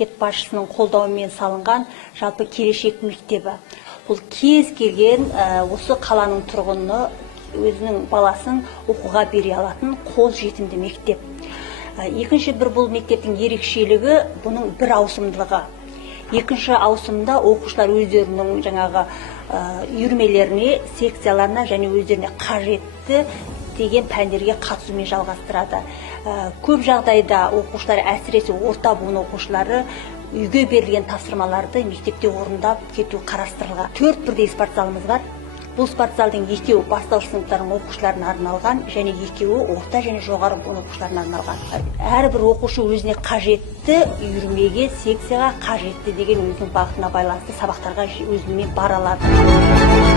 мемлекет басшысының қолдауымен салынған жалпы келешек мектебі. Бұл кез келген осы қаланың тұрғыны өзінің баласын оқуға бере алатын қол жетімді мектеп. Екінші бұл мектептің ерекшелігі бұның бір ауысымдылығы. Екінші ауысымда оқушылар өздерінің жаңағы үйірмелеріне, секцияларына және өздеріне қажетті деген пәндерге қатысумен жалғастырады. Көп жағдайда оқушылар, әсіресе орта буын оқушылары үйге берілген тапсырмаларды мектепте орындап кету қарастырылған. 4 бірдей спорт залымыз бар. Бұл спорт залдың 2-і бастауыш сыныптардың оқушыларына арналған, және 2-і орта және жоғары буын оқушыларына арналған. Әрбір оқушы өзіне қажетті үйірмеге, секцияға қажетті деген өзінің бағытына байланысты сабақтарға өзімен бара алады.